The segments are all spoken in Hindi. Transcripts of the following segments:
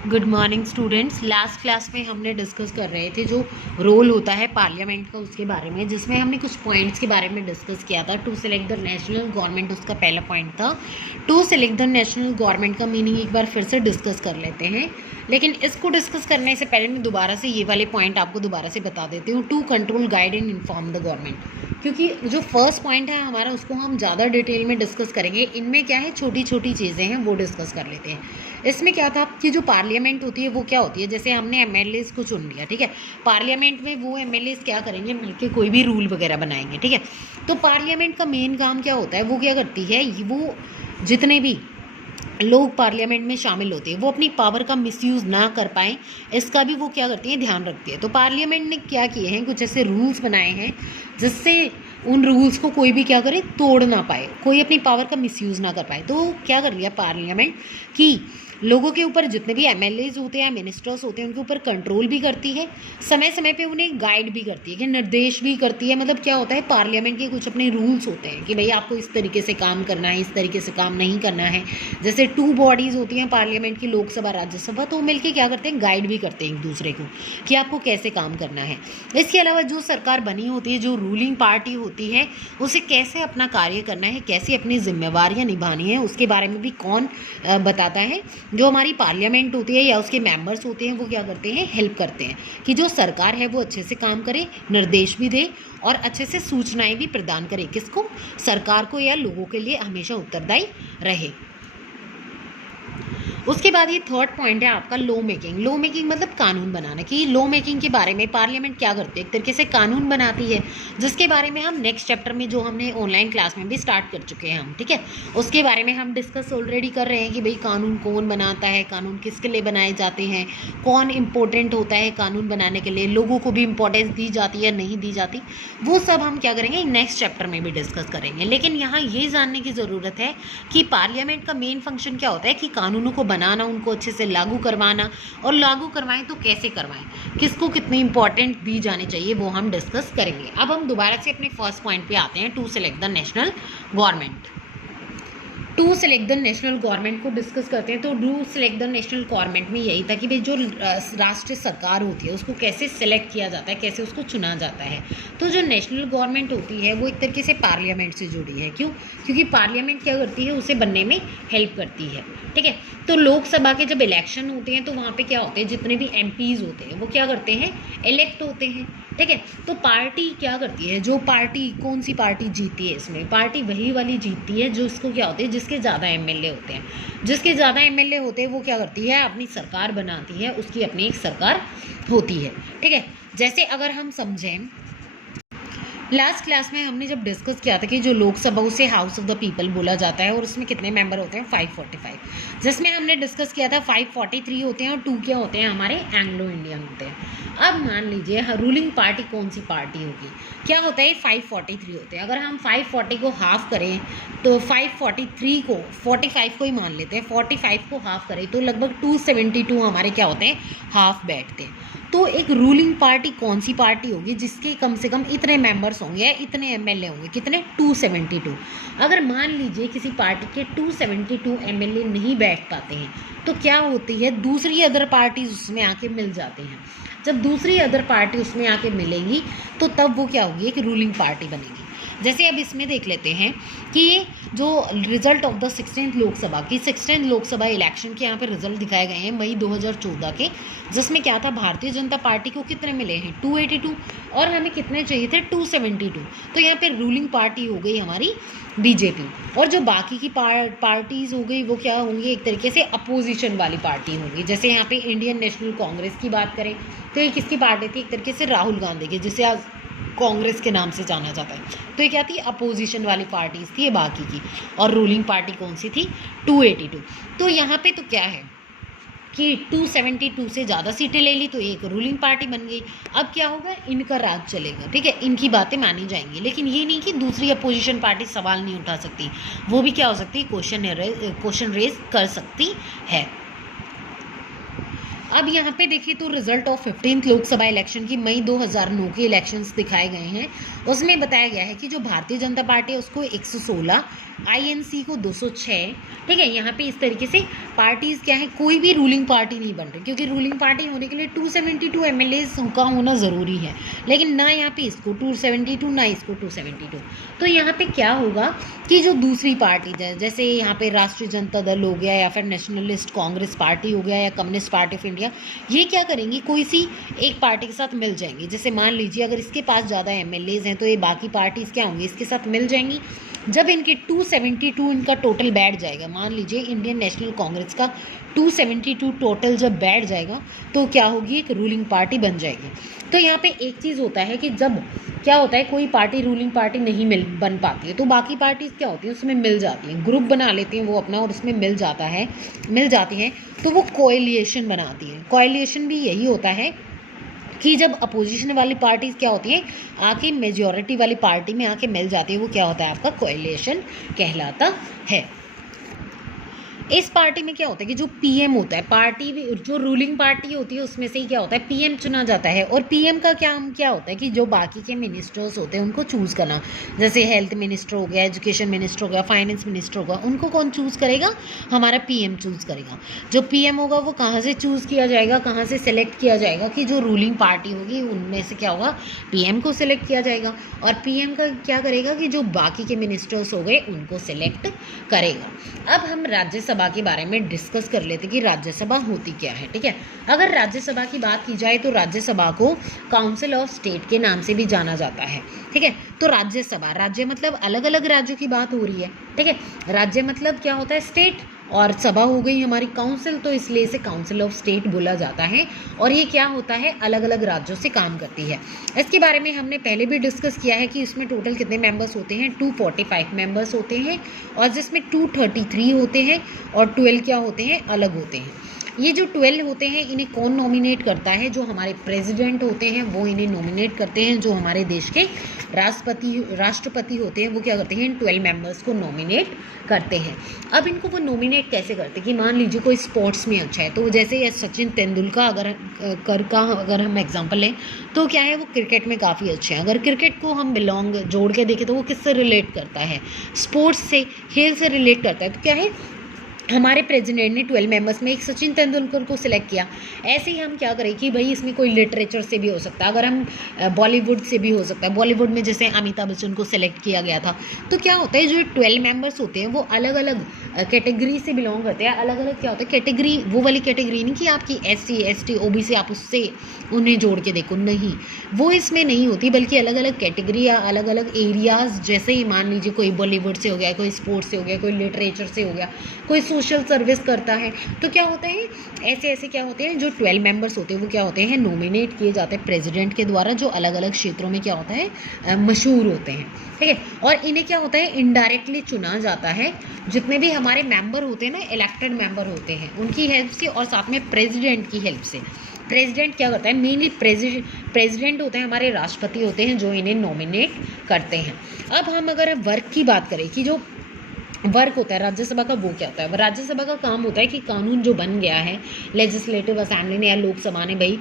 Good morning students. Last class में हमने डिस्कस कर रहे थे जो रोल होता है पार्लियामेंट का उसके बारे में, जिसमें हमने कुछ पॉइंट्स के बारे में डिस्कस किया था। To select the national government उसका पहला पॉइंट था। To select the national government का मीनिंग एक बार फिर से डिस्कस कर लेते हैं, लेकिन इसको डिस्कस करने से पहले मैं दोबारा से ये वाले पॉइंट आपको दोबारा से बता देती हूँ। To control, guide and inform the government, क्योंकि जो फर्स्ट पॉइंट है हमारा उसको हम ज़्यादा डिटेल में डिस्कस करेंगे। इनमें क्या है, छोटी छोटी चीज़ें हैं वो डिस्कस कर लेते हैं। इसमें क्या था कि जो पार्लियामेंट होती है वो क्या होती है, जैसे हमने एमएलएस को चुन लिया, ठीक है। पार्लियामेंट में वो एमएलएस क्या करेंगे, मिलके कोई भी रूल वगैरह बनाएंगे, ठीक है। तो पार्लियामेंट का मेन काम क्या होता है, वो क्या करती है, वो जितने भी लोग पार्लियामेंट में शामिल होते हैं वो अपनी पावर का मिसयूज़ ना कर पाएँ, इसका भी वो क्या करती है, ध्यान रखती है। तो पार्लियामेंट ने क्या किए हैं, कुछ ऐसे रूल्स बनाए हैं जिससे उन रूल्स को कोई भी क्या करे, तोड़ ना पाए, कोई अपनी पावर का मिसयूज़ ना कर पाए। तो क्या कर लिया पार्लियामेंट कि लोगों के ऊपर जितने भी एमएलएज होते हैं, मिनिस्टर्स होते हैं, उनके ऊपर कंट्रोल भी करती है, समय समय पे उन्हें गाइड भी करती है, कि निर्देश भी करती है। मतलब क्या होता है, पार्लियामेंट के कुछ अपने रूल्स होते हैं कि भाई आपको इस तरीके से काम करना है, इस तरीके से काम नहीं करना है। जैसे टू बॉडीज़ होती हैं पार्लियामेंट की, लोकसभा राज्यसभा, तो मिलकर क्या करते हैं, गाइड भी करते हैं एक दूसरे को कि आपको कैसे काम करना है। इसके अलावा जो सरकार बनी होती है, जो रूलिंग पार्टी होती है, उसे कैसे अपना कार्य करना है, कैसे अपनी जिम्मेवारियाँ निभानी है, उसके बारे में भी कौन बताता है, जो हमारी पार्लियामेंट होती है या उसके मेंबर्स होते हैं, वो क्या करते हैं, हेल्प करते हैं कि जो सरकार है वो अच्छे से काम करे, निर्देश भी दे और अच्छे से सूचनाएं भी प्रदान करे, किसको, सरकार को, या लोगों के लिए हमेशा उत्तरदायी रहे। उसके बाद ये थर्ड पॉइंट है आपका लॉ मेकिंग। लॉ मेकिंग मतलब कानून बनाना, कि लॉ मेकिंग के बारे में पार्लियामेंट क्या करती है, एक तरीके से कानून बनाती है, जिसके बारे में हम नेक्स्ट चैप्टर में, जो हमने ऑनलाइन क्लास में भी स्टार्ट कर चुके हैं हम, ठीक है, उसके बारे में हम डिस्कस ऑलरेडी कर रहे हैं कि भाई कानून कौन बनाता है, कानून किसके लिए बनाए जाते हैं, कौन इंपॉर्टेंट होता है कानून बनाने के लिए, लोगों को भी इंपॉर्टेंस दी जाती है नहीं दी जाती, वो सब हम क्या करेंगे, नेक्स्ट चैप्टर में भी डिस्कस करेंगे। लेकिन यहाँ ये जानने की ज़रूरत है कि पार्लियामेंट का मेन फंक्शन क्या होता है, कि कानूनों को बनाना, उनको अच्छे से लागू करवाना, और लागू करवाएं तो कैसे करवाएं, किसको कितनी इंपॉर्टेंट दी जानी चाहिए, वो हम डिस्कस करेंगे। अब हम दोबारा से अपने फर्स्ट पॉइंट पे आते हैं, to select the national government. To select the national government को डिस्कस करते हैं। तो to select the national government में यही था कि भाई जो राष्ट्रीय सरकार होती है उसको कैसे सेलेक्ट किया जाता है, कैसे उसको चुना जाता है। तो जो नेशनल गवर्नमेंट होती है वो एक तरीके से पार्लियामेंट से जुड़ी है। क्यों? क्योंकि पार्लियामेंट क्या करती है, उसे बनने में हेल्प करती है, ठीक है। तो लोकसभा के जब इलेक्शन होते हैं तो वहाँ पे क्या होते हैं, जितने भी एमपीज़ होते हैं वो क्या करते हैं, इलेक्ट होते हैं, ठीक है। तो पार्टी क्या करती है, जो पार्टी, कौन सी पार्टी जीतती है, इसमें पार्टी वही वाली जीतती है जो इसको क्या होते हैं, जिसके ज़्यादा एमएलए होते हैं। जिसके ज़्यादा एमएलए होते हैं वो क्या करती है, अपनी सरकार बनाती है, उसकी अपनी एक सरकार होती है, ठीक है। जैसे अगर हम समझें, लास्ट क्लास में हमने जब डिस्कस किया था कि जो लोकसभा उसे हाउस ऑफ द पीपल बोला जाता है और उसमें कितने मेंबर होते हैं, 545, जिसमें हमने डिस्कस किया था 543 होते हैं और 2 क्या होते हैं, हमारे एंग्लो इंडियन होते हैं। अब मान लीजिए रूलिंग पार्टी कौन सी पार्टी होगी, क्या होता है, 543 होते हैं। अगर हम 540 को हाफ करें तो 543 को 45 को ही मान लेते हैं, 45 को हाफ करें तो लगभग 272 हमारे क्या होते हैं, हाफ बैठते हैं। तो एक रूलिंग पार्टी कौन सी पार्टी होगी जिसके कम से कम इतने मेंबर्स होंगे या इतने एमएलए होंगे, कितने, 272। अगर मान लीजिए किसी पार्टी के 272 एमएलए नहीं बैठ पाते हैं तो क्या होती है, दूसरी अदर पार्टीज उसमें आके मिल जाती हैं। जब दूसरी अदर पार्टी उसमें आके मिलेंगी तो तब वो क्या होगी, एक रूलिंग पार्टी बनेगी। जैसे अब इसमें देख लेते हैं कि ये जो result of the 16th Lok Sabha की 16th लोकसभा इलेक्शन के यहाँ पे रिजल्ट दिखाए गए हैं मई 2014 के, जिसमें क्या था, भारतीय जनता पार्टी को कितने मिले हैं, 282, और हमें कितने चाहिए थे, 272। तो यहाँ पे रूलिंग पार्टी हो गई हमारी बीजेपी, और जो बाकी की पार्टीज़ हो गई वो क्या होंगी, एक तरीके से अपोजिशन वाली पार्टी होंगी। जैसे यहाँ पे इंडियन नेशनल कांग्रेस की बात करें तो ये किसकी पार्टी थी, एक तरीके से राहुल गांधी की, जिसे आज कांग्रेस के नाम से जाना जाता है। तो ये क्या थी, अपोजिशन वाली पार्टीज थी ये बाकी की, और रूलिंग पार्टी कौन सी थी, 282। तो यहाँ पे तो क्या है कि 272 से ज़्यादा सीटें ले ली तो एक रूलिंग पार्टी बन गई। अब क्या होगा, इनका राज चलेगा, ठीक है, इनकी बातें मानी जाएंगी। लेकिन ये नहीं कि दूसरी अपोजिशन पार्टी सवाल नहीं उठा सकती, वो भी क्या हो सकती है, क्वेश्चन रेज कर सकती है। अब यहाँ पे देखिए तो result of 15th Lok Sabha election की मई 2009 के इलेक्शंस दिखाए गए हैं। उसमें बताया गया है कि जो भारतीय जनता पार्टी है उसको 116 INC को 206, ठीक है। यहाँ पे इस तरीके से पार्टीज़ क्या है, कोई भी रूलिंग पार्टी नहीं बन रही, क्योंकि रूलिंग पार्टी होने के लिए 272 MLAs का होना ज़रूरी है, लेकिन ना यहाँ पे इसको 272, ना इसको 272। तो यहाँ पे क्या होगा कि जो दूसरी पार्टी जैसे यहाँ पे राष्ट्रीय जनता दल हो गया, या फिर नेशनलिस्ट कांग्रेस पार्टी हो गया, या कम्युनिस्ट पार्टी ऑफ इंडिया, ये क्या करेंगी, कोई सी एक पार्टी के साथ मिल जाएंगी। जैसे मान लीजिए अगर इसके पास ज़्यादा MLAs हैं तो ये बाकी पार्टीज़ क्या होंगी, इसके साथ मिल जाएंगी। जब इनके 272 इनका टोटल बैठ जाएगा, मान लीजिए इंडियन नेशनल कांग्रेस का 272 टोटल जब बैठ जाएगा तो क्या होगी, एक रूलिंग पार्टी बन जाएगी। तो यहाँ पे एक चीज़ होता है कि जब क्या होता है, कोई पार्टी रूलिंग पार्टी नहीं बन पाती है तो बाकी पार्टीज़ क्या होती है, उसमें मिल जाती हैं, ग्रुप बना लेती हैं वो अपना, और उसमें मिल जाती हैं तो वो कोएलिएशन बनाती है। कोएलिएशन भी यही होता है कि जब अपोजिशन वाली पार्टीज़ क्या होती हैं, आके मेजॉरिटी वाली पार्टी में आके मिल जाती है, वो क्या होता है, आपका कोएलिएशन कहलाता है। इस पार्टी में क्या होता है कि जो PM होता है, पार्टी जो रूलिंग पार्टी होती है उसमें से ही क्या होता है, PM चुना जाता है। और PM का काम क्या होता है कि जो बाकी के मिनिस्टर्स होते हैं उनको चूज़ करना। जैसे हेल्थ मिनिस्टर हो गया, एजुकेशन मिनिस्टर हो गया, फाइनेंस मिनिस्टर होगा, उनको कौन चूज़ करेगा, हमारा PM चूज़ करेगा। जो PM होगा वो कहाँ से चूज़ किया जाएगा, कहाँ से सेलेक्ट किया जाएगा, कि जो रूलिंग पार्टी होगी उनमें से क्या होगा, PM को सिलेक्ट किया जाएगा। और PM का क्या करेगा कि जो बाकी के मिनिस्टर्स हो गए उनको सिलेक्ट करेगा। अब हम राज्यसभा के बारे में डिस्कस कर लेते कि राज्यसभा होती क्या है, ठीक है। अगर राज्यसभा की बात की जाए तो राज्यसभा को काउंसिल ऑफ स्टेट के नाम से भी जाना जाता है, ठीक है। तो राज्यसभा, राज्य मतलब अलग अलग राज्यों की बात हो रही है, ठीक है। राज्य मतलब क्या होता है, स्टेट, और सभा हो गई हमारी काउंसिल, तो इसलिए इसे काउंसिल ऑफ स्टेट बोला जाता है। और ये क्या होता है, अलग अलग राज्यों से काम करती है। इसके बारे में हमने पहले भी डिस्कस किया है कि इसमें टोटल कितने मेंबर्स होते हैं, 245 मेंबर्स होते हैं, और जिसमें 233 होते हैं और 12 क्या होते हैं, अलग होते हैं। ये जो 12 होते हैं इन्हें कौन नॉमिनेट करता है, जो हमारे प्रेसिडेंट होते हैं वो इन्हें नॉमिनेट करते हैं। जो हमारे देश के राष्ट्रपति होते हैं वो क्या करते हैं, इन 12 मेंबर्स को नॉमिनेट करते हैं। अब इनको वो नॉमिनेट कैसे करते हैं कि मान लीजिए कोई स्पोर्ट्स में अच्छा है, तो जैसे ये सचिन तेंदुलकर अगर हम एग्जांपल लें तो क्या है, वो क्रिकेट में काफ़ी अच्छे हैं। अगर क्रिकेट को हम जोड़ के देखें तो वो किससे रिलेट करता है, स्पोर्ट्स से, खेल से रिलेट करता है। तो क्या है, हमारे प्रेसिडेंट ने 12 मेंबर्स में एक सचिन तेंदुलकर को सिलेक्ट किया। ऐसे ही हम क्या करें कि भाई इसमें कोई लिटरेचर से भी हो सकता है, अगर हम बॉलीवुड से भी हो सकता है। बॉलीवुड में जैसे अमिताभ बच्चन को सिलेक्ट किया गया था। तो क्या होता है, जो 12 मेंबर्स होते हैं वो अलग अलग कैटेगरी से बिलोंग करते हैं। अलग अलग क्या होता है, कैटेगरी वो वाली कैटेगरी नहीं कि आपकी SC ST OBC आप उससे उन्हें जोड़ के देखो, नहीं, वो इसमें नहीं होती, बल्कि अलग अलग कैटेगरी या अलग अलग एरियाज़, जैसे ही मान लीजिए कोई बॉलीवुड से हो गया, कोई स्पोर्ट्स से हो गया, कोई लिटरेचर से हो गया, कोई सोशल सर्विस करता है। तो क्या होता है, ऐसे क्या होते हैं, जो 12 मेंबर्स होते हैं वो क्या होते हैं, नॉमिनेट किए जाते हैं प्रेसिडेंट के द्वारा, जो अलग अलग क्षेत्रों में क्या होता है, मशहूर होते हैं, ठीक है। और इन्हें क्या होता है, इनडायरेक्टली चुना जाता है। जितने भी हमारे मेंबर होते हैं ना, इलेक्टेड मेंबर होते हैं, उनकी हेल्प से और साथ में प्रेसिडेंट की हेल्प से। प्रेसिडेंट क्या करता है, मेनली प्रेसिडेंट होते हैं हमारे, राष्ट्रपति होते हैं जो इन्हें नॉमिनेट करते हैं। अब हम अगर वर्क की बात करें कि जो वर्क होता है राज्यसभा का, वो क्या होता है, राज्यसभा का काम होता है कि कानून जो बन गया है लेजिस्लेटिव असेंबली ने या लोकसभा ने, भाई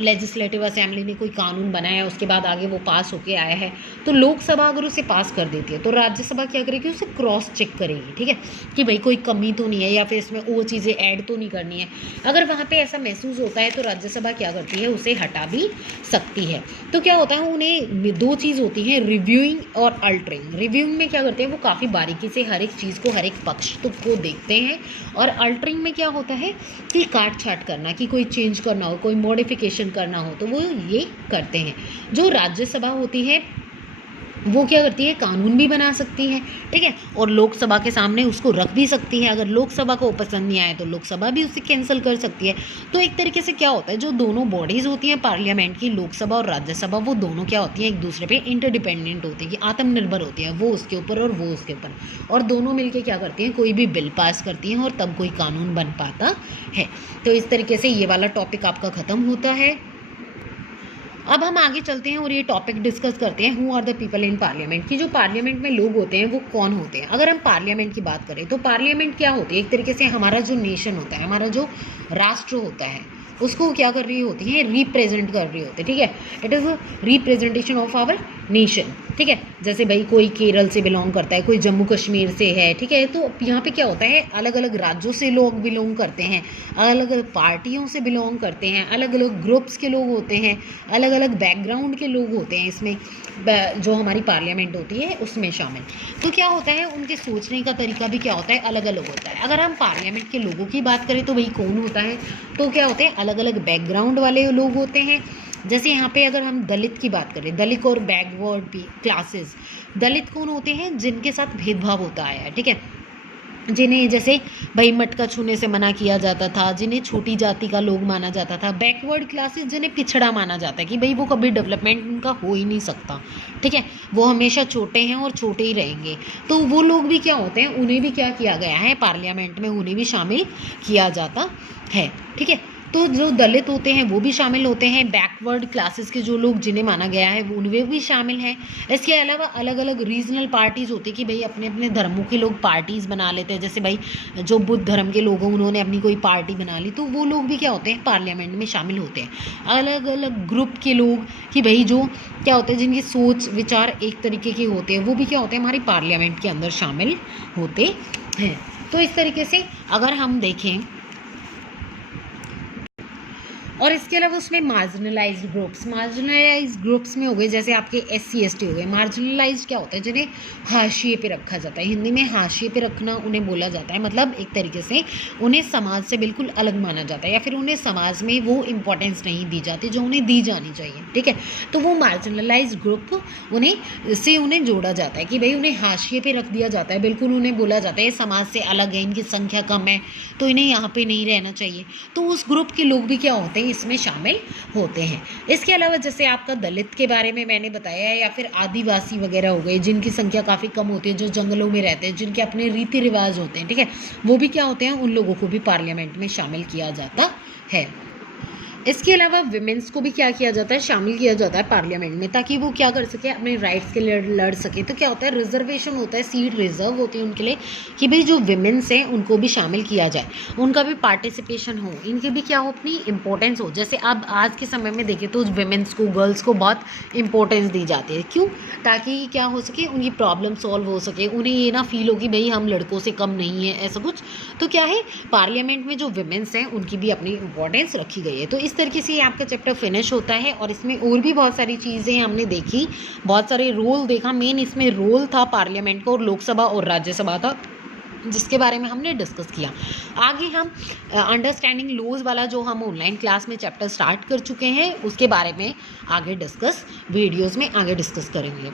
लेजिस्लेटिव असेंबली ने कोई कानून बनाया, उसके बाद आगे वो पास होके आया है, तो लोकसभा अगर उसे पास कर देती है तो राज्यसभा क्या करेगी, उसे क्रॉस चेक करेगी, ठीक है, कि भाई कोई कमी तो नहीं है या फिर इसमें वो चीज़ें ऐड तो नहीं करनी है। अगर वहाँ पर ऐसा महसूस होता है तो राज्यसभा क्या करती है, उसे हटा भी सकती है। तो क्या होता है, उन्हें दो चीज़ होती हैं, रिव्यूइंग और अल्टरिंग। रिव्यूइंग में क्या करते हैं, वो काफ़ी बारीकी से हर एक चीज़ को, हर एक पक्ष को देखते हैं। और अल्टरिंग में क्या होता है कि काट छाट करना, कि कोई चेंज करना हो, कोई मॉडिफिकेशन करना हो, तो वो ये करते हैं। जो राज्यसभा होती है वो क्या करती है, कानून भी बना सकती है, ठीक है, और लोकसभा के सामने उसको रख भी सकती है। अगर लोकसभा को पसंद नहीं आए तो लोकसभा भी उसे कैंसिल कर सकती है। तो एक तरीके से क्या होता है, जो दोनों बॉडीज़ होती हैं पार्लियामेंट की, लोकसभा और राज्यसभा, वो दोनों क्या होती हैं, एक दूसरे पे इंटरडिपेंडेंट होती है, कि आत्मनिर्भर होती है, वो उसके ऊपर और वो उसके ऊपर, और दोनों मिलकर क्या करती हैं, कोई भी बिल पास करती हैं और तब कोई कानून बन पाता है। तो इस तरीके से ये वाला टॉपिक आपका ख़त्म होता है। अब हम आगे चलते हैं और ये टॉपिक डिस्कस करते हैं, who are the people in parliament, कि जो पार्लियामेंट में लोग होते हैं वो कौन होते हैं। अगर हम पार्लियामेंट की बात करें तो पार्लियामेंट क्या होती है, एक तरीके से हमारा जो नेशन होता है, हमारा जो राष्ट्र होता है, उसको क्या कर रही होती है, रिप्रेजेंट कर रही होती है, ठीक है। It is representation of our nation, ठीक है। जैसे भाई कोई केरल से बिलोंग करता है, कोई जम्मू कश्मीर से है, ठीक है। तो यहाँ पे क्या होता है, अलग अलग राज्यों से लोग बिलोंग करते हैं, अलग अलग पार्टियों से बिलोंग करते हैं, अलग अलग ग्रुप्स के लोग होते हैं, अलग अलग बैकग्राउंड के लोग होते हैं इसमें, जो हमारी पार्लियामेंट होती है उसमें शामिल। तो क्या होता है, उनके सोचने का तरीका भी क्या होता है, अलग अलग होता है। अगर हम पार्लियामेंट के लोगों की बात करें तो भाई कौन होता है, तो क्या होते हैं, अलग अलग बैकग्राउंड वाले लोग होते हैं। जैसे यहाँ पे अगर हम दलित की बात करें, दलित और बैकवर्ड क्लासेस, दलित कौन होते हैं, जिनके साथ भेदभाव होता है, ठीक है। जिन्हें जैसे भाई मटका छूने से मना किया जाता था, जिन्हें छोटी जाति का लोग माना जाता था। बैकवर्ड क्लासेस, जिन्हें पिछड़ा माना जाता है कि भाई वो कभी डेवलपमेंट उनका हो ही नहीं सकता, ठीक है, वो हमेशा छोटे हैं और छोटे ही रहेंगे। तो वो लोग भी क्या होते हैं, उन्हें भी क्या किया गया है, पार्लियामेंट में उन्हें भी शामिल किया जाता है, ठीक है। तो जो दलित होते हैं वो भी शामिल होते हैं, बैकवर्ड क्लासेस के जो लोग जिन्हें माना गया है वो उनमें भी शामिल हैं। इसके अलावा अलग अलग रीजनल पार्टीज़ होती है कि भाई अपने अपने धर्मों के लोग पार्टीज़ बना लेते हैं। जैसे भाई जो बुद्ध धर्म के लोग हैं उन्होंने अपनी कोई पार्टी बना ली, तो वो लोग भी क्या होते हैं, पार्लियामेंट में शामिल होते हैं। अलग अलग ग्रुप के लोग कि भाई जो क्या होते हैं, जिनकी सोच विचार एक तरीके के होते हैं, वो भी क्या होते हैं, हमारी पार्लियामेंट के अंदर शामिल होते हैं। तो इस तरीके से अगर हम देखें, और इसके अलावा उसमें मार्जिनलाइज्ड ग्रुप्स में हो गए, जैसे आपके SC ST हो गए। मार्जिनलाइज्ड क्या होता है, जिन्हें हाशिए पे रखा जाता है, हिंदी में हाशिए पे रखना उन्हें बोला जाता है। मतलब एक तरीके से उन्हें समाज से बिल्कुल अलग माना जाता है, या फिर उन्हें समाज में वो इम्पोर्टेंस नहीं दी जाती जो उन्हें दी जानी चाहिए, ठीक है। तो वो मार्जिनलाइज्ड ग्रुप उन्हें जोड़ा जाता है कि भाई उन्हें हाशिए पे रख दिया जाता है, बिल्कुल उन्हें बोला जाता है समाज से अलग है, इनकी संख्या कम है, तो इन्हें यहाँ पे नहीं रहना चाहिए। तो उस ग्रुप के लोग भी क्या होते हैं, इसमें शामिल होते हैं। इसके अलावा जैसे आपका दलित के बारे में मैंने बताया है, या फिर आदिवासी वगैरह हो गए, जिनकी संख्या काफ़ी कम होती है, जो जंगलों में रहते हैं, जिनके अपने रीति रिवाज होते हैं, ठीक है, वो भी क्या होते हैं, उन लोगों को भी पार्लियामेंट में शामिल किया जाता है। इसके अलावा विमेंस को भी क्या किया जाता है, शामिल किया जाता है पार्लियामेंट में, ताकि वो क्या कर सके, अपने राइट्स के लिए लड़ सके। तो क्या होता है, रिजर्वेशन होता है, सीट रिजर्व होती है उनके लिए कि भाई जो विमेंस हैं उनको भी शामिल किया जाए, उनका भी पार्टिसिपेशन हो, इनकी भी क्या हो, अपनी इंपॉर्टेंस हो। जैसे अब आज के समय में देखें तो विमेंस को, गर्ल्स को बहुत इंपॉर्टेंस दी जाती है। क्यों? ताकि क्या हो सके, उनकी प्रॉब्लम सॉल्व हो सके, उन्हें ये ना फील हो कि भाई हम लड़कों से कम नहीं है, ऐसा कुछ। तो क्या है, पार्लियामेंट में जो विमेंस हैं उनकी भी अपनी इंपॉर्टेंस रखी गई है। तो इस तरीके से आपका चैप्टर फिनिश होता है, और इसमें और भी बहुत सारी चीज़ें हमने देखी, बहुत सारे रोल देखा। मेन इसमें रोल था पार्लियामेंट का, और लोकसभा और राज्यसभा था, जिसके बारे में हमने डिस्कस किया। आगे हम अंडरस्टैंडिंग लॉज वाला जो हम ऑनलाइन क्लास में चैप्टर स्टार्ट कर चुके हैं, उसके बारे में आगे डिस्कस वीडियोज़ में आगे डिस्कस करेंगे।